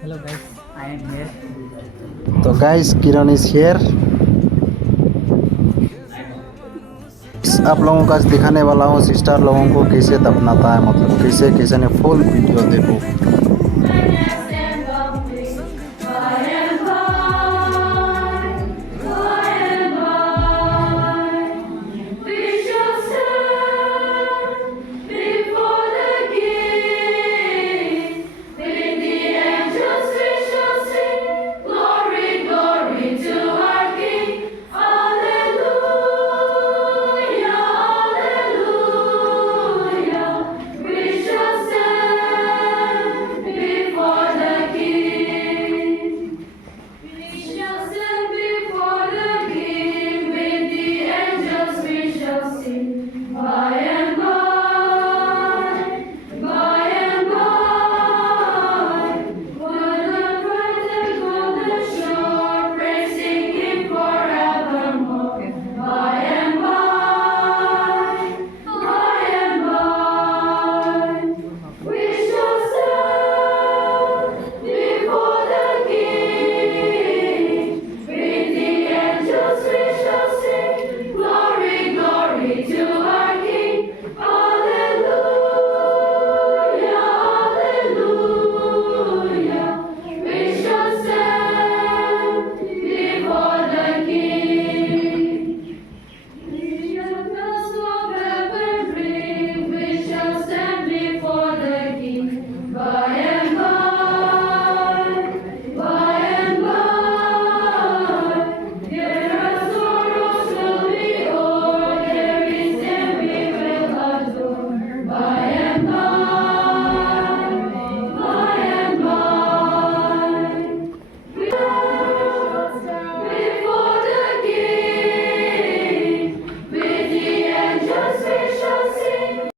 Hello guys, I am here. तो guys Kiran is here. आप लोगों का आज दिखाने वाला हूँ सिस्टर लोगों को कैसे दफनाता है, मतलब कैसे कैसे ने फुल वीडियो देखो।